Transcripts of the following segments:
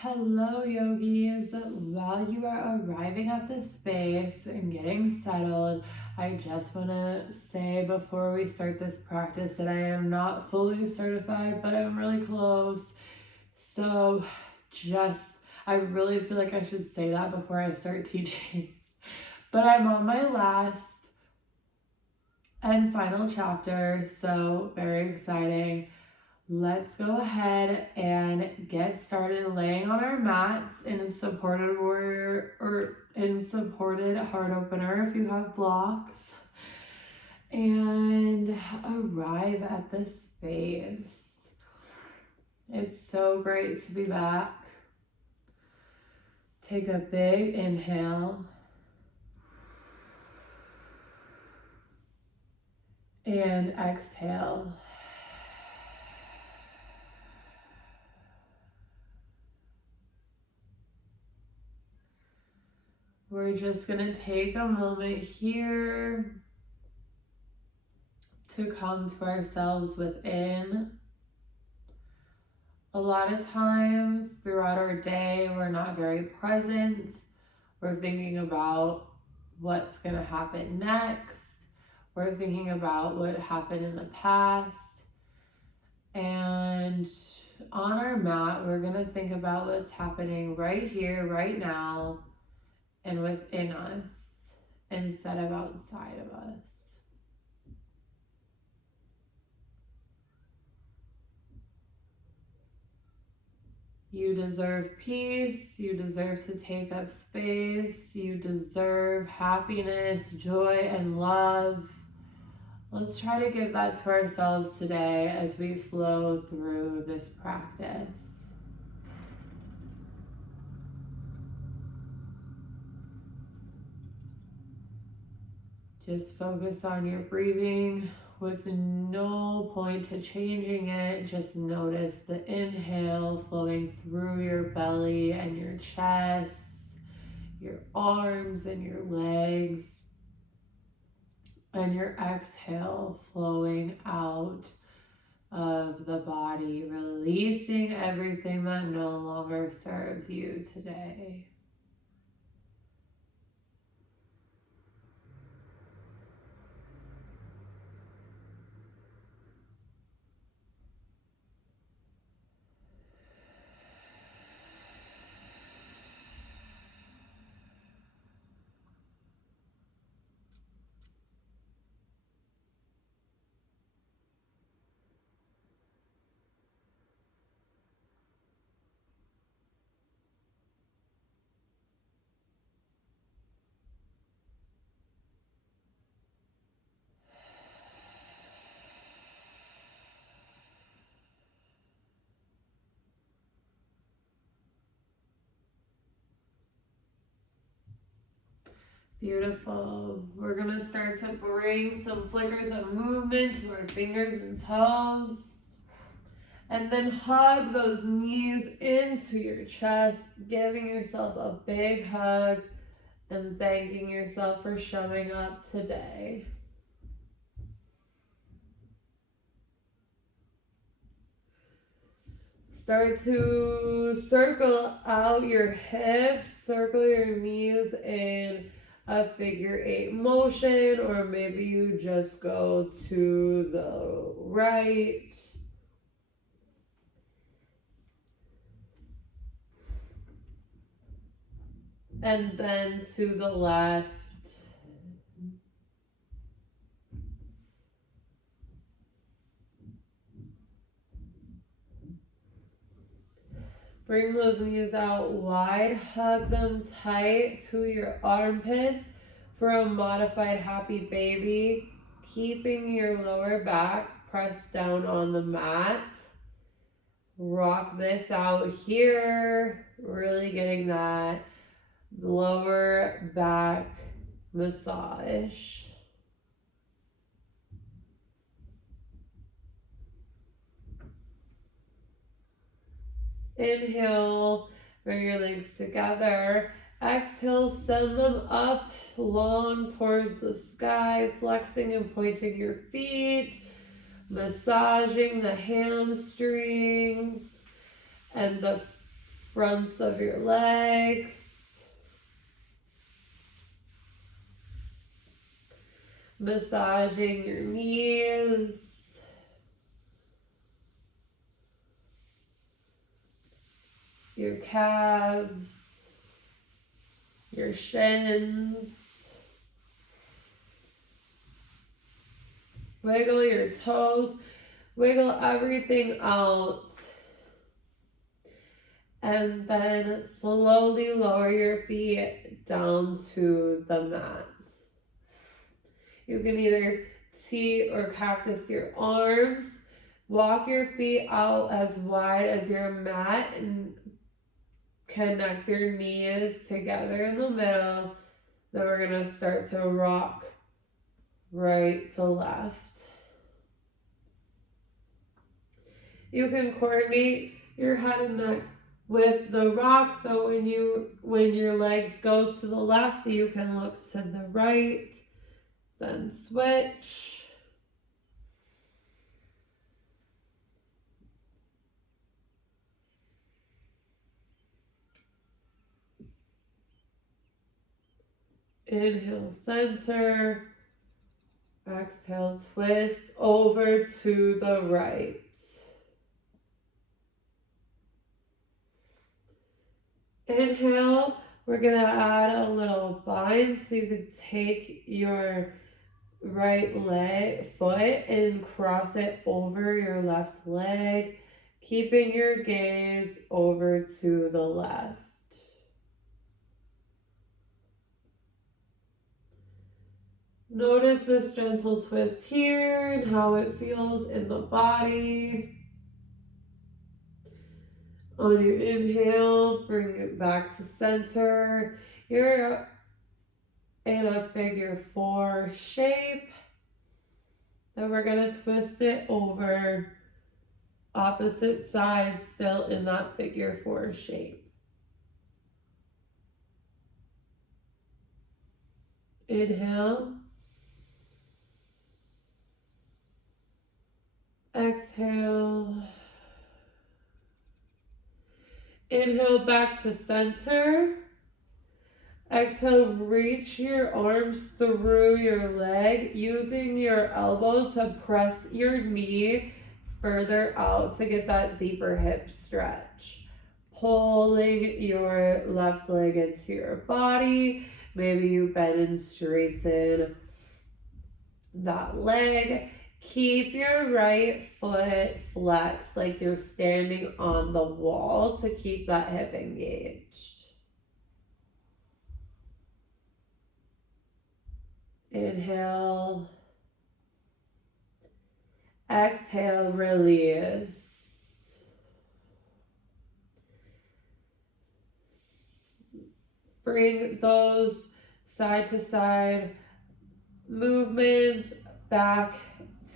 Hello, yogis. While you are arriving at this space and getting settled, I just want to say before we start this practice that I am not fully certified, but I'm really close. So, I really feel like I should say that before I start teaching. But I'm on my last and final chapter, so very exciting. Let's go ahead and get started laying on our mats in a supported warrior or in supported heart opener if you have blocks, and arrive at this space. It's so great to be back. Take a big inhale and exhale. We're just going to take a moment here to come to ourselves within. A lot of times throughout our day, we're not very present. We're thinking about what's going to happen next. We're thinking about what happened in the past. And on our mat, we're going to think about what's happening right here, right now, and within us instead of outside of us. You deserve peace. You deserve to take up space. You deserve happiness, joy, and love. Let's try to give that to ourselves today as we flow through this practice. Just focus on your breathing with no point to changing it. Just notice the inhale flowing through your belly and your chest, your arms and your legs, and your exhale flowing out of the body, releasing everything that no longer serves you today. Beautiful. We're going to start to bring some flickers of movement to our fingers and toes. And then hug those knees into your chest, giving yourself a big hug and thanking yourself for showing up today. Start to circle out your hips, circle your knees in a figure 8 motion, or maybe you just go to the right and then to the left. Bring those knees out wide, hug them tight to your armpits for a modified happy baby, keeping your lower back pressed down on the mat. Rock this out here, really getting that lower back massage. Inhale, bring your legs together. Exhale, send them up long towards the sky, flexing and pointing your feet, massaging the hamstrings and the fronts of your legs. Massaging your knees. Your calves. Your shins. Wiggle your toes. Wiggle everything out. And then slowly lower your feet down to the mat. You can either T or cactus your arms. Walk your feet out as wide as your mat and connect your knees together in the middle. Then we're going to start to rock right to left. You can coordinate your head and neck with the rock, so when your legs go to the left, you can look to the right, then switch. Inhale, center. Exhale, twist over to the right. Inhale, we're going to add a little bind, so you can take your right foot and cross it over your left leg, keeping your gaze over to the left. Notice this gentle twist here and how it feels in the body. On your inhale, bring it back to center. You're in a figure 4 shape. Then we're going to twist it over opposite side, still in that figure 4 shape. Inhale. Exhale. Inhale back to center. Exhale, reach your arms through your leg, using your elbow to press your knee further out to get that deeper hip stretch. Pulling your left leg into your body. Maybe you bend and straighten that leg. Keep your right foot flexed like you're standing on the wall to keep that hip engaged. Inhale. Exhale, release. Bring those side to side movements back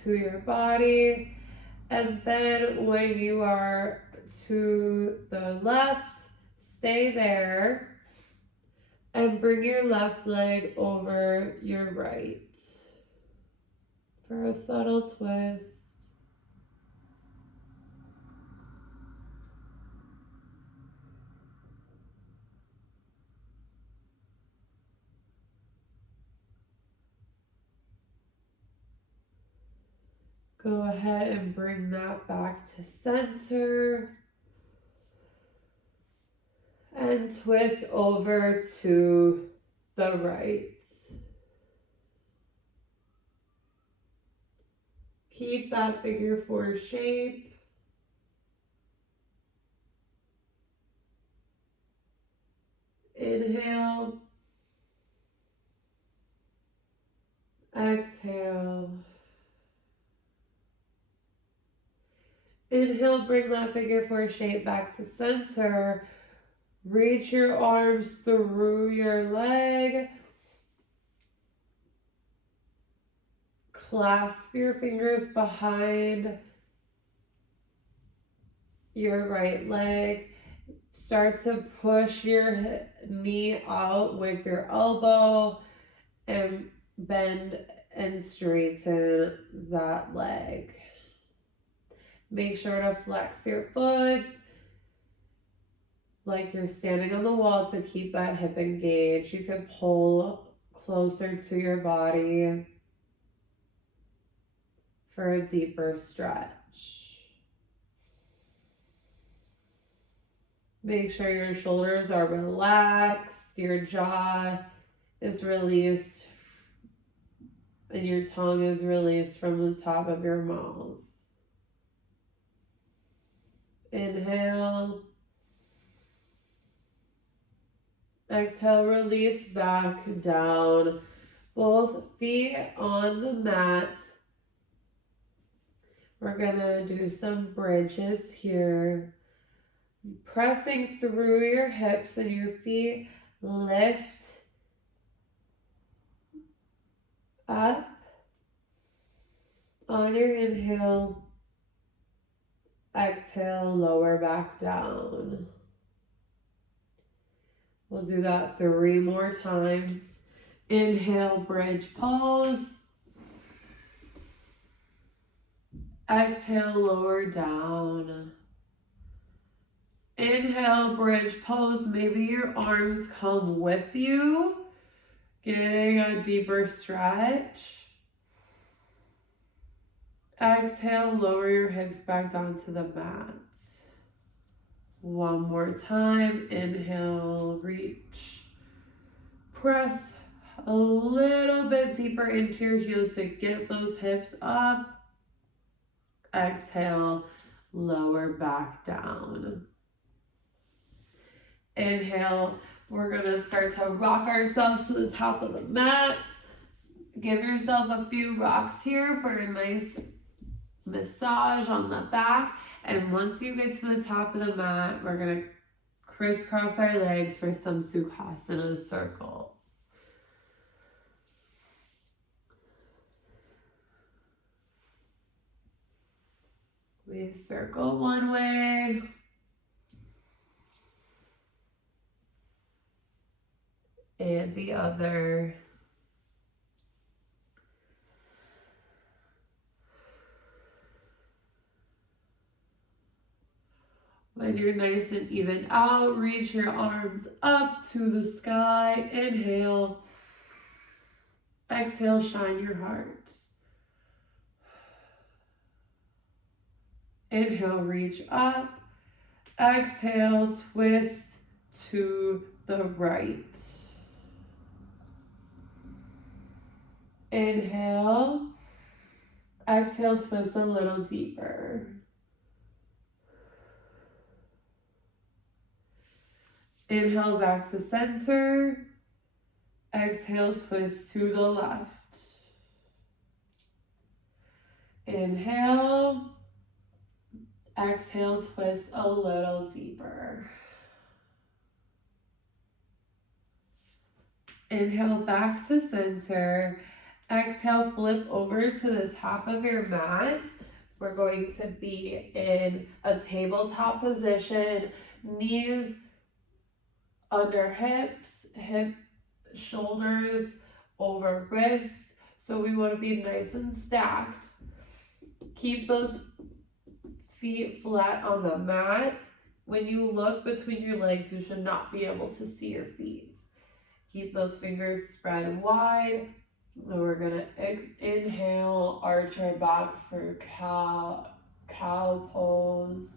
to your body, and then when you are to the left, stay there and bring your left leg over your right for a subtle twist. Go ahead and bring that back to center. And twist over to the right. Keep that figure 4 shape. Inhale. Exhale. Inhale, bring that figure 4 shape back to center. Reach your arms through your leg. Clasp your fingers behind your right leg. Start to push your knee out with your elbow and bend and straighten that leg. Make sure to flex your foot. like you're standing on the wall to keep that hip engaged. You could pull closer to your body for a deeper stretch. Make sure your shoulders are relaxed, your jaw is released, and your tongue is released from the top of your mouth. Inhale. Exhale, release back down. Both feet on the mat. We're gonna do some bridges here. Pressing through your hips and your feet lift up. On your inhale, exhale, lower back down. We'll do that 3 more times. Inhale, bridge pose. Exhale, lower down. Inhale, bridge pose. Maybe your arms come with you, getting a deeper stretch. Exhale, lower your hips back down to the mat. 1 more time. Inhale, reach. Press a little bit deeper into your heels to get those hips up. Exhale, lower back down. Inhale, we're gonna start to rock ourselves to the top of the mat. Give yourself a few rocks here for a nice massage on the back. And once you get to the top of the mat, we're gonna crisscross our legs for some Sukhasana circles. We circle one way. And the other. When you're nice and even out, reach your arms up to the sky. Inhale. Exhale, shine your heart. Inhale, reach up. Exhale, twist to the right. Inhale. Exhale, twist a little deeper. Inhale, back to center. Exhale, twist to the left. Inhale. Exhale, twist a little deeper. Inhale, back to center. Exhale, flip over to the top of your mat. We're going to be in a tabletop position. Knees under hips, shoulders over wrists. So we want to be nice and stacked. Keep those feet flat on the mat. When you look between your legs, you should not be able to see your feet. Keep those fingers spread wide. And we're gonna inhale, arch our back for cow pose.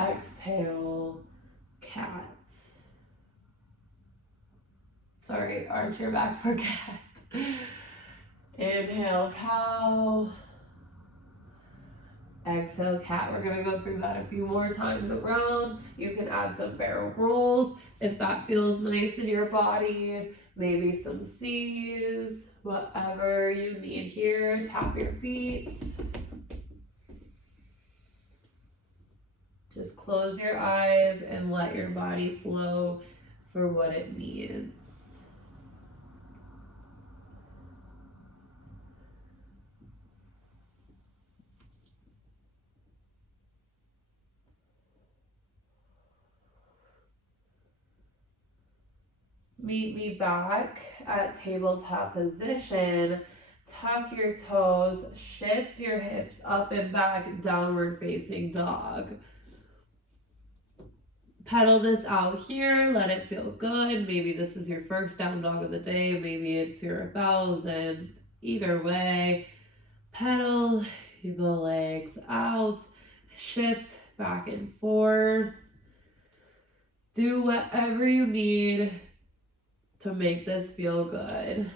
Exhale, cat. Sorry, arch your back for cat. Inhale, cow. Exhale, cat. We're gonna go through that a few more times around. You can add some barrel rolls if that feels nice in your body. Maybe some C's, whatever you need here. Tap your feet. Just close your eyes and let your body flow for what it needs. Meet me back at tabletop position. Tuck your toes, shift your hips up and back, downward facing dog. pedal this out here, let it feel good. Maybe this is your first down dog of the day, maybe it's your 1,000th. Either way, pedal the legs out, shift back and forth. Do whatever you need to make this feel good.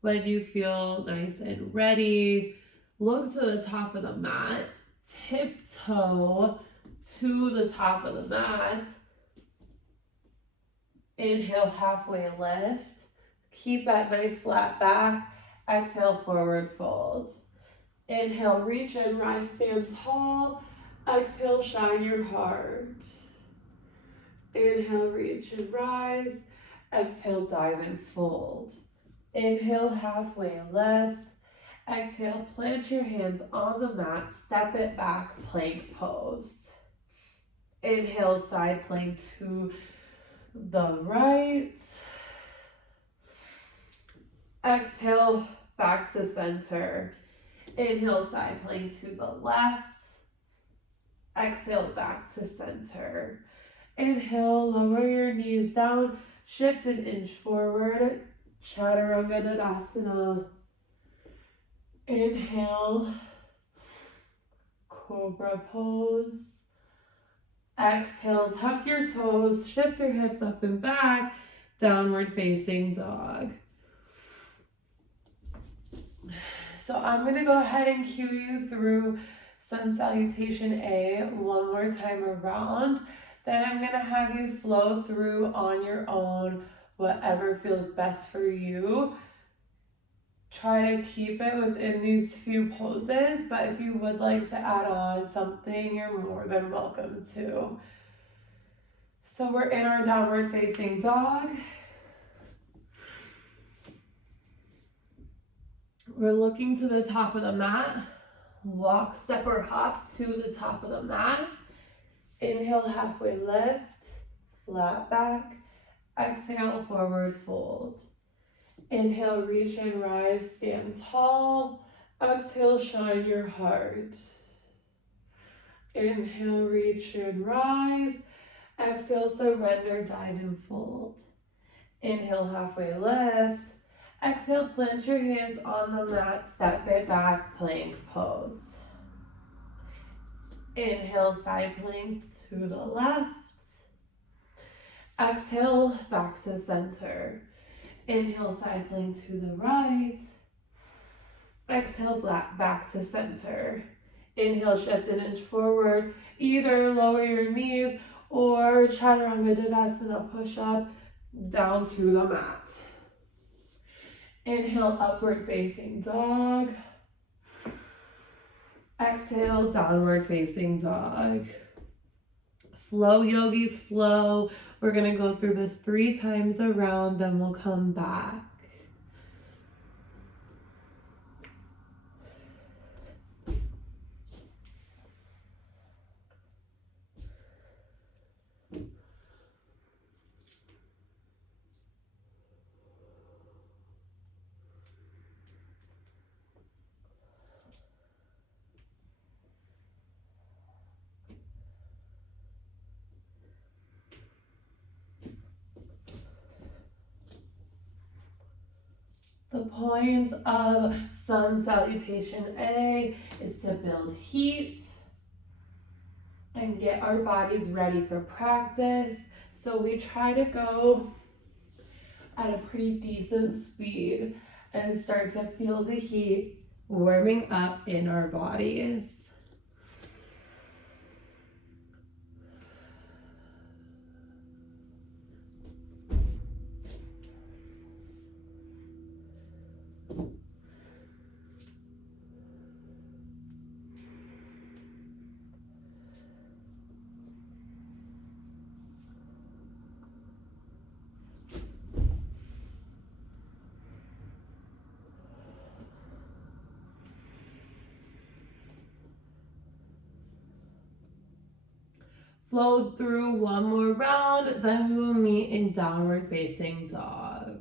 When you feel nice and ready, look to the top of the mat, tiptoe to the top of the mat. Inhale, halfway lift. Keep that nice flat back. Exhale, forward fold. Inhale, reach and rise, stand tall. Exhale, shine your heart. Inhale, reach and rise. Exhale, dive and fold. Inhale, halfway lift. Exhale, plant your hands on the mat, step it back, plank pose. Inhale, side plank to the right. Exhale, back to center. Inhale, side plank to the left. Exhale, back to center. Inhale, lower your knees down, shift an inch forward. Chaturanga Dandasana. Inhale, Cobra pose. Exhale, tuck your toes, shift your hips up and back, downward facing dog. So I'm going to go ahead and cue you through Sun Salutation A one more time around. Then I'm going to have you flow through on your own, whatever feels best for you. Try to keep it within these few poses, but if you would like to add on something, you're more than welcome to. So we're in our downward facing dog. We're looking to the top of the mat. Walk, step, or hop to the top of the mat. Inhale, halfway lift, flat back. Exhale, forward fold. Inhale, reach and rise, stand tall. Exhale, shine your heart. Inhale, reach and rise. Exhale, surrender, dive and fold. Inhale, halfway lift. Exhale, plant your hands on the mat, step it back, plank pose. Inhale, side plank to the left. Exhale, back to center. Inhale, side plank to the right. Exhale, back to center. Inhale, shift an inch forward. Either lower your knees or Chaturanga Dandasana, push up down to the mat. Inhale, upward facing dog. Exhale, downward facing dog. Flow, yogis, flow. We're going to go through this 3 times around, then we'll come back. The point of Sun Salutation A is to build heat and get our bodies ready for practice. So we try to go at a pretty decent speed and start to feel the heat warming up in our bodies. Flow through one more round, then we will meet in downward facing dog.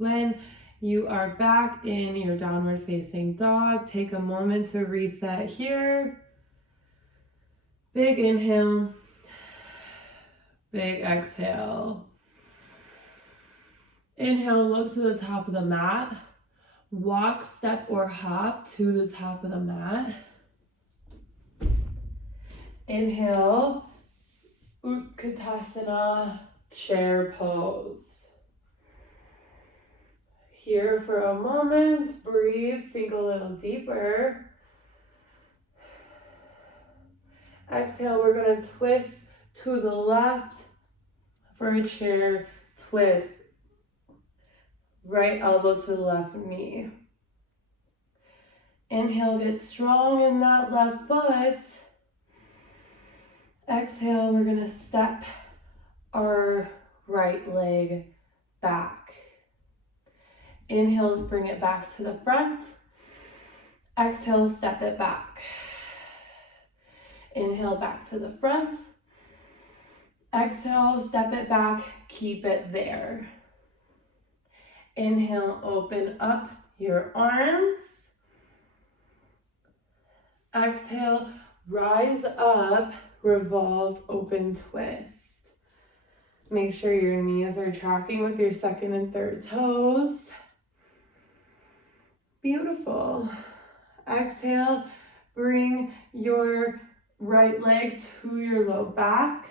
When you are back in your downward facing dog, take a moment to reset here. Big inhale, big exhale. Inhale, look to the top of the mat. Walk, step, or hop to the top of the mat. Inhale, Utkatasana, chair pose. Here for a moment, breathe, sink a little deeper. Exhale, we're gonna twist to the left for a chair twist. Right elbow to the left knee. Inhale, get strong in that left foot. Exhale, we're gonna step our right leg back. Inhale, bring it back to the front. Exhale, step it back. Inhale, back to the front. Exhale, step it back, keep it there. Inhale, open up your arms. Exhale, rise up, revolve, open twist. Make sure your knees are tracking with your second and third toes. Beautiful. Exhale, bring your right leg to your low back.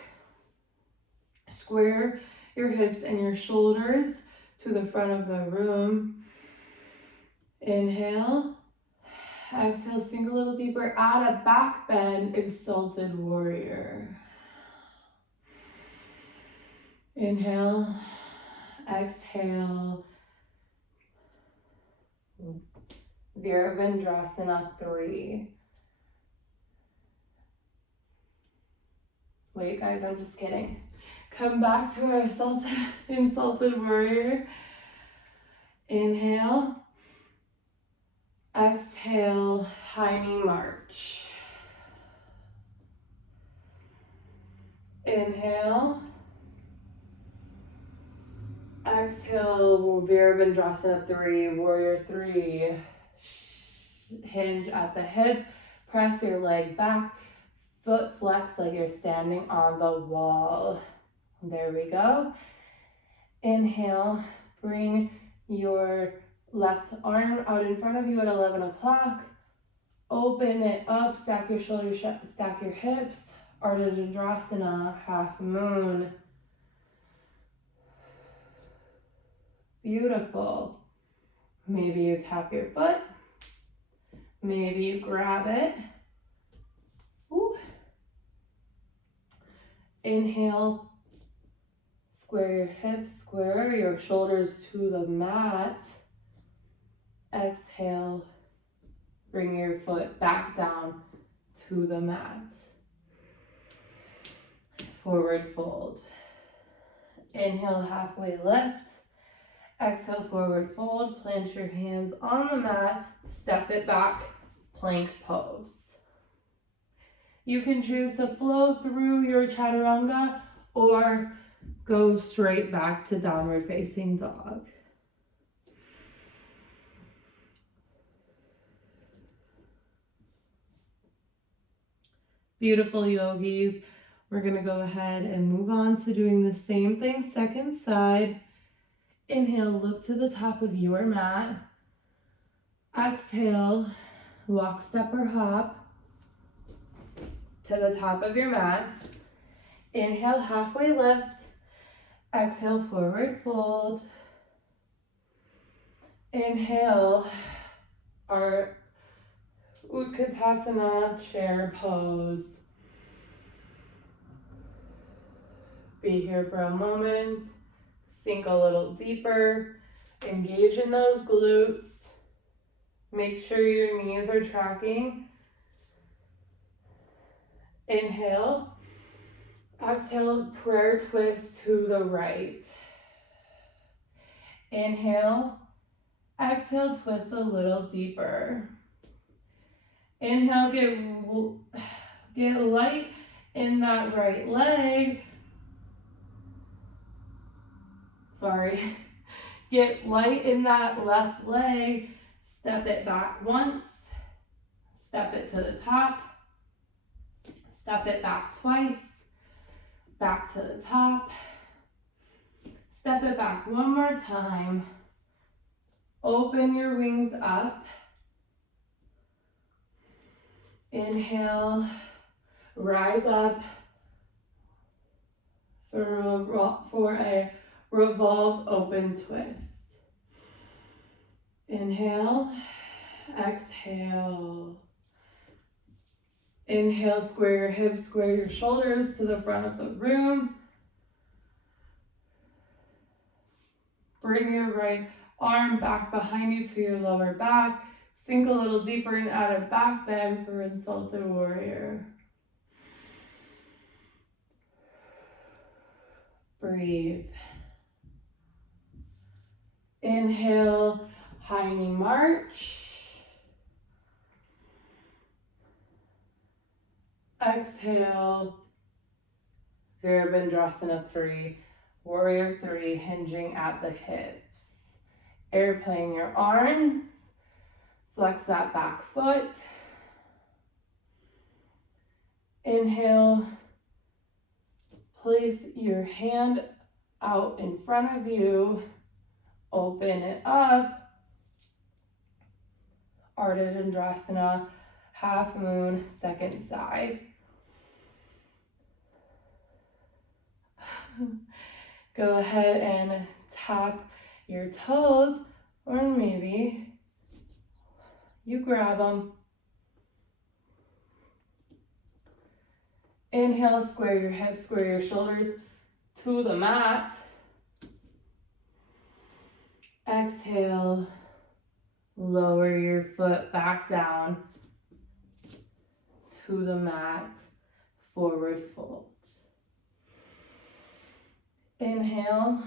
Square your hips and your shoulders to the front of the room. Inhale. Exhale, sink a little deeper. Add a back bend, exalted warrior. Inhale. Exhale. Virabhadrasana 3. Wait, guys, I'm just kidding. Come back to our insulted warrior. Inhale. Exhale, high knee march. Inhale. Exhale, Virabhadrasana 3, warrior 3. Hinge at the hips, press your leg back, foot flex like you're standing on the wall. There we go. Inhale, bring your left arm out in front of you at 11 o'clock. Open it up, stack your shoulders, stack your hips. Ardha Chandrasana, half moon. Beautiful. Maybe you tap your foot. Maybe you grab it. Ooh. Inhale, square your hips, square your shoulders to the mat. Exhale, bring your foot back down to the mat. Forward fold. Inhale, halfway lift. Exhale, forward fold. Plant your hands on the mat. Step it back, plank pose. You can choose to flow through your chaturanga or go straight back to downward facing dog. Beautiful yogis. We're gonna go ahead and move on to doing the same thing, second side. Inhale, look to the top of your mat. Exhale, walk, step, or hop to the top of your mat. Inhale, halfway lift. Exhale, forward fold. Inhale, our Utkatasana chair pose. Be here for a moment. Sink a little deeper. Engage in those glutes. Make sure your knees are tracking. Inhale. Exhale, prayer twist to the right. Inhale. Exhale, twist a little deeper. Inhale, get light in that right leg. Sorry. Get light in that left leg. Step it back once. Step it to the top. Step it back twice. Back to the top. Step it back one more time. Open your wings up. Inhale, rise up for a revolved open twist. Inhale, exhale. Inhale, square your hips, square your shoulders to the front of the room. Bring your right arm back behind you to your lower back. Sink a little deeper and add a back bend for Insulted Warrior. Breathe. Inhale, high knee march. Exhale, Virabhadrasana 3, Warrior 3, hinging at the hips. Airplane your arms. Flex that back foot. Inhale. Place your hand out in front of you. Open it up. Ardha Chandrasana, half moon, second side. Go ahead and tap your toes, or maybe you grab them. Inhale, square your hips, square your shoulders to the mat. Exhale, lower your foot back down to the mat, forward fold. Inhale,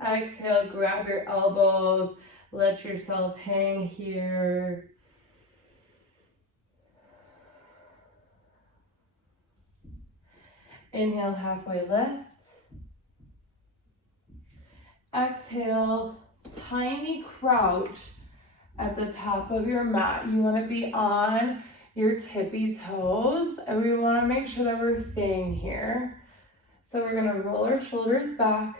exhale, grab your elbows, let yourself hang here. Inhale, halfway lift. Exhale, tiny crouch at the top of your mat. You want to be on your tippy toes, and we want to make sure that we're staying here. So we're going to roll our shoulders back,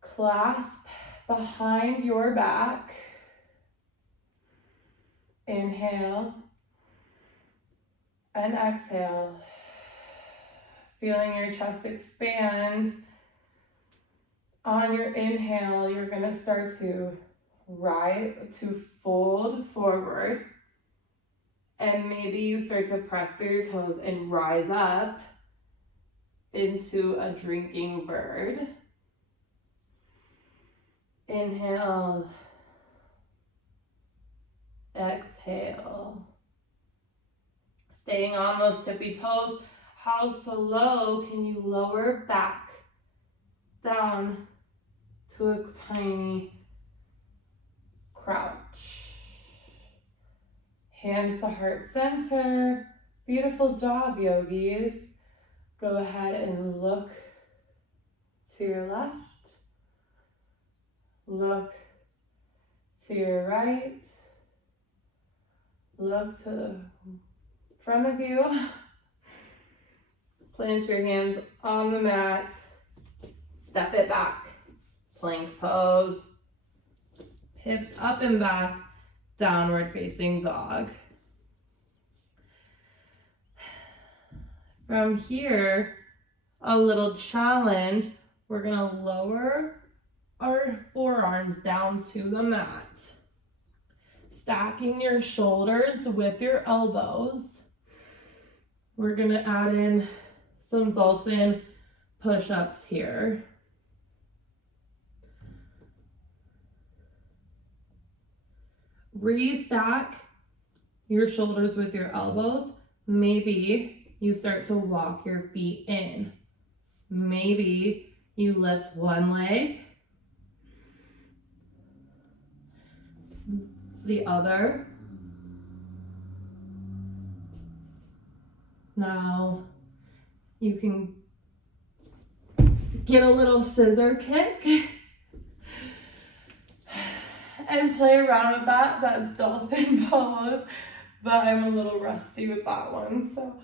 clasp behind your back. Inhale and exhale, feeling your chest expand. On your inhale, you're going to start to rise, to fold forward, and maybe you start to press through your toes and rise up into a drinking bird. Inhale, exhale. Staying on those tippy toes, how slow can you lower back down to a tiny crouch? Hands to heart center. Beautiful job, yogis. Go ahead and look to your left. Look to your right. Look to the front of you. Plant your hands on the mat. Step it back. Plank pose. Hips up and back. Downward facing dog. From here, a little challenge. We're gonna lower our forearms down to the mat. Stacking your shoulders with your elbows. We're gonna add in some dolphin push-ups here. Restack your shoulders with your elbows. Maybe you start to walk your feet in. Maybe you lift one leg, the other. Now you can get a little scissor kick and play around with that. That's dolphin pose, but I'm a little rusty with that one, so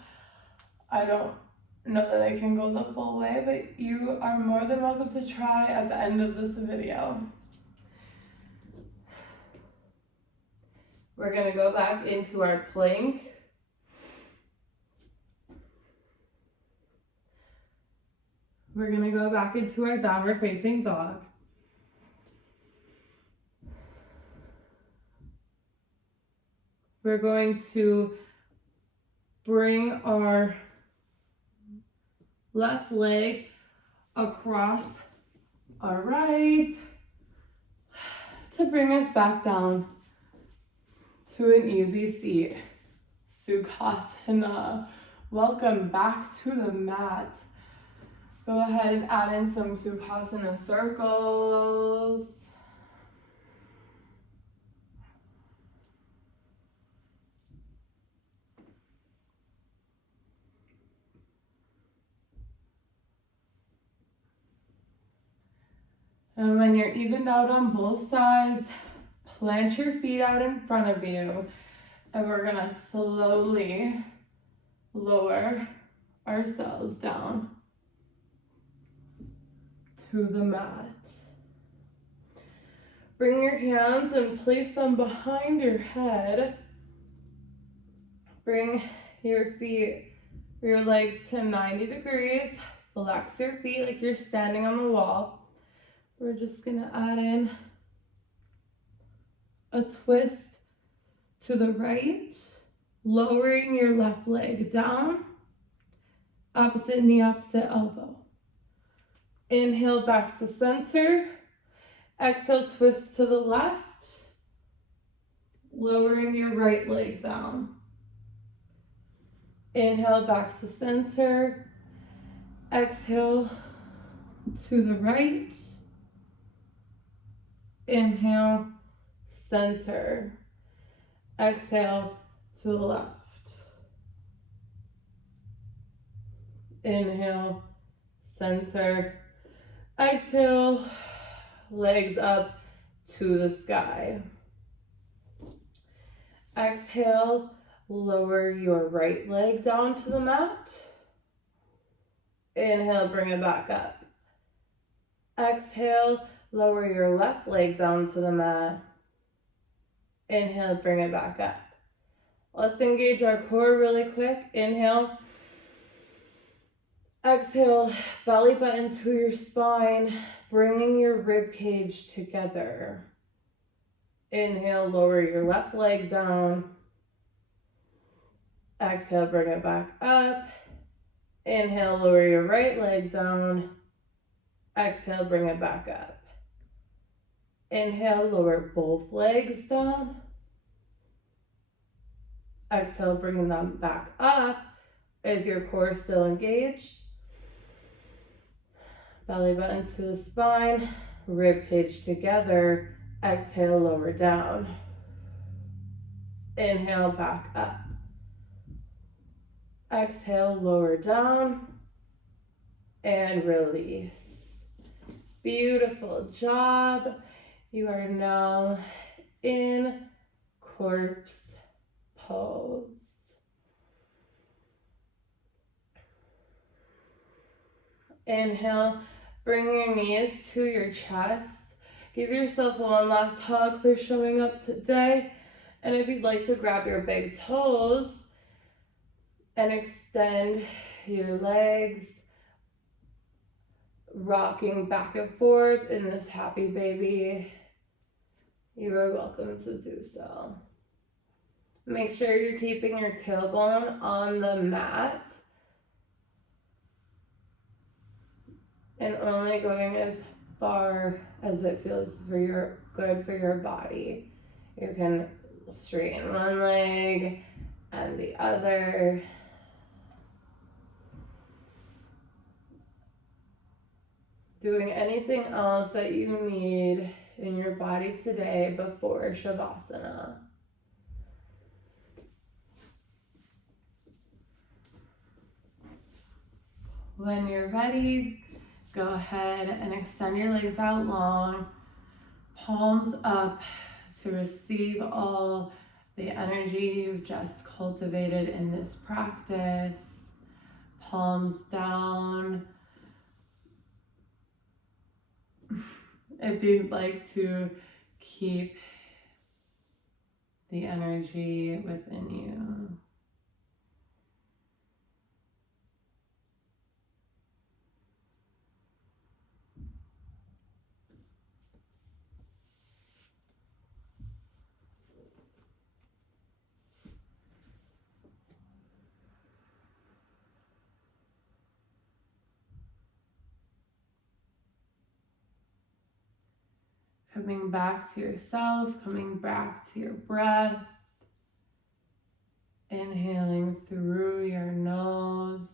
I don't know that I can go the full way, but you are more than welcome to try at the end of this video. We're gonna go back into our plank. We're gonna go back into our downward facing dog. We're going to bring our left leg across our right to bring us back down to an easy seat. Sukhasana. Welcome back to the mat. Go ahead and add in some Sukhasana circles. And when you're evened out on both sides, plant your feet out in front of you. And we're gonna slowly lower ourselves down to the mat. Bring your hands and place them behind your head. Bring your feet, your legs to 90 degrees. Flex your feet like you're standing on the wall. We're just gonna add in a twist to the right, lowering your left leg down, opposite knee, opposite elbow. Inhale back to center. Exhale, twist to the left, lowering your right leg down. Inhale back to center. Exhale to the right. Inhale, center. Exhale to the left. Inhale, center. Exhale, legs up to the sky. Exhale, lower your right leg down to the mat. Inhale, bring it back up. Exhale, lower your left leg down to the mat. Inhale, bring it back up. Let's engage our core really quick. Inhale. Exhale, belly button to your spine, bringing your rib cage together. Inhale, lower your left leg down. Exhale, bring it back up. Inhale, lower your right leg down. Exhale, bring it back up. Inhale, lower both legs down. Exhale, bring them back up. Is your core still engaged? Belly button to the spine, rib cage together. Exhale, lower down. Inhale, back up. Exhale, lower down. And release. Beautiful job. You are now in corpse pose. Inhale, bring your knees to your chest. Give yourself one last hug for showing up today. And if you'd like to grab your big toes and extend your legs, rocking back and forth in this happy baby, you are welcome to do so. Make sure you're keeping your tailbone on the mat and only going as far as it feels good for your body. You can straighten one leg and the other. Doing anything else that you need in your body today before Shavasana. When you're ready, Go ahead and extend your legs out long, palms up to receive all the energy you've just cultivated in this practice. Palms down. If you'd like to keep the energy within you. Coming back to yourself, coming back to your breath. Inhaling through your nose.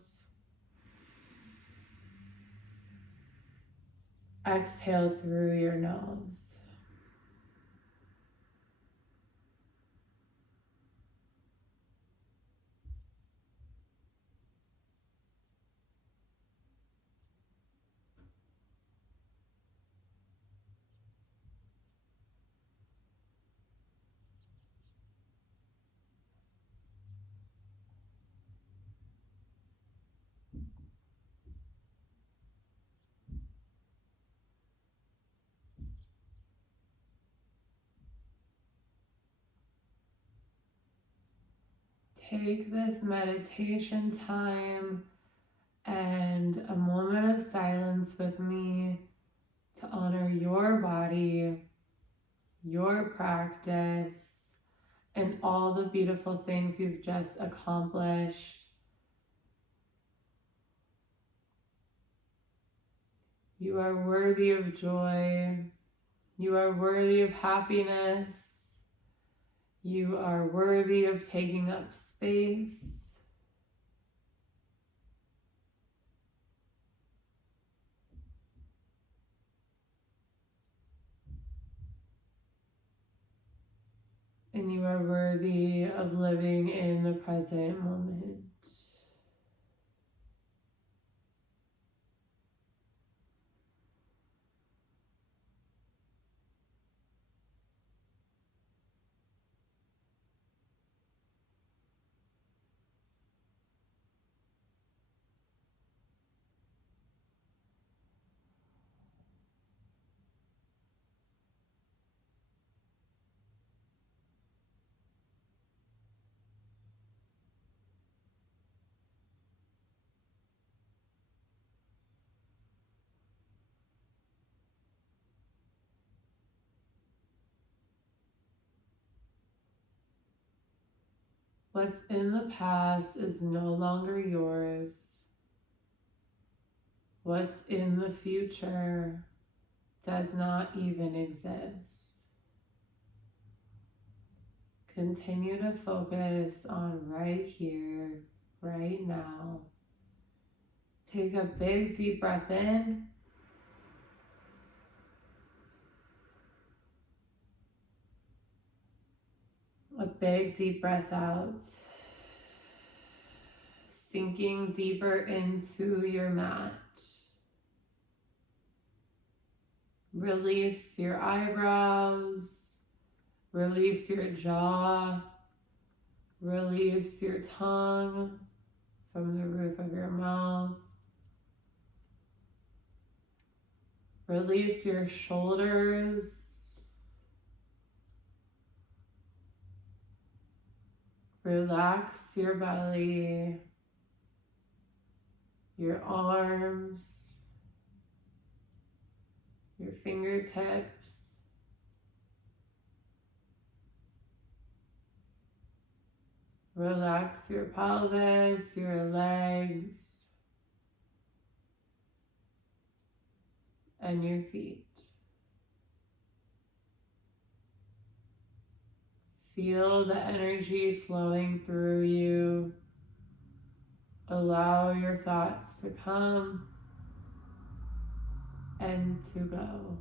Exhale through your nose. Take this meditation time and a moment of silence with me to honor your body, your practice, and all the beautiful things you've just accomplished. You are worthy of joy. You are worthy of happiness. You are worthy of taking up space. And you are worthy of living in the present moment. What's in the past is no longer yours. What's in the future does not even exist. Continue to focus on right here, right now. Take a big deep breath in. A big deep breath out. Sinking deeper into your mat. Release your eyebrows. Release your jaw. Release your tongue from the roof of your mouth. Release your shoulders. Relax your belly, your arms, your fingertips. Relax your pelvis, your legs, and your feet. Feel the energy flowing through you. Allow your thoughts to come and to go.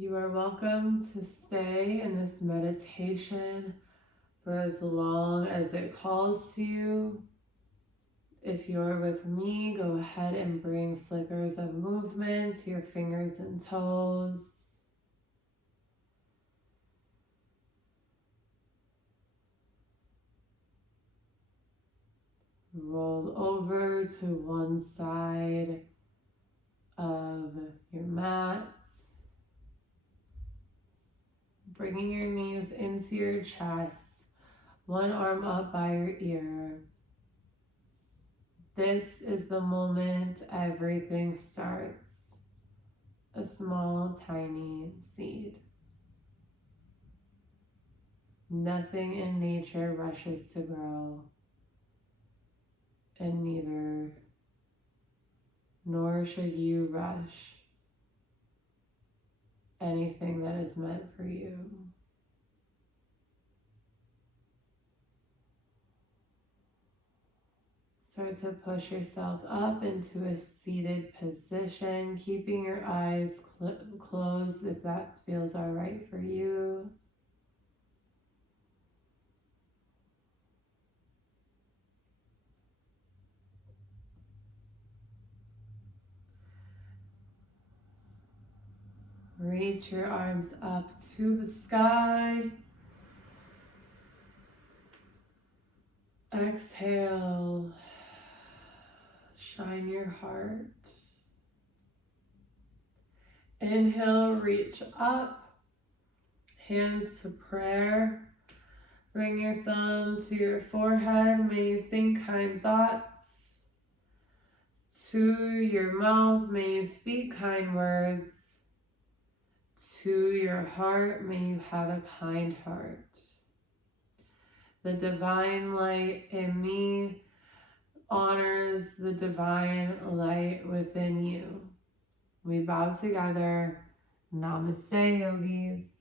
You are welcome to stay in this meditation for as long as it calls to you. If you're with me, go ahead and bring flickers of movement to your fingers and toes. Roll over to one side of your mat, bringing your knees into your chest, one arm up by your ear. This is the moment everything starts. A small, tiny seed. Nothing in nature rushes to grow, and nor should you rush anything that is meant for you. Start to push yourself up into a seated position, keeping your eyes closed if that feels all right for you. Reach your arms up to the sky. Exhale. Shine your heart. Inhale, reach up. Hands to prayer. Bring your thumb to your forehead. May you think kind thoughts. To your mouth, may you speak kind words. To your heart, may you have a kind heart. The divine light in me honors the divine light within you. We bow together. Namaste, yogis.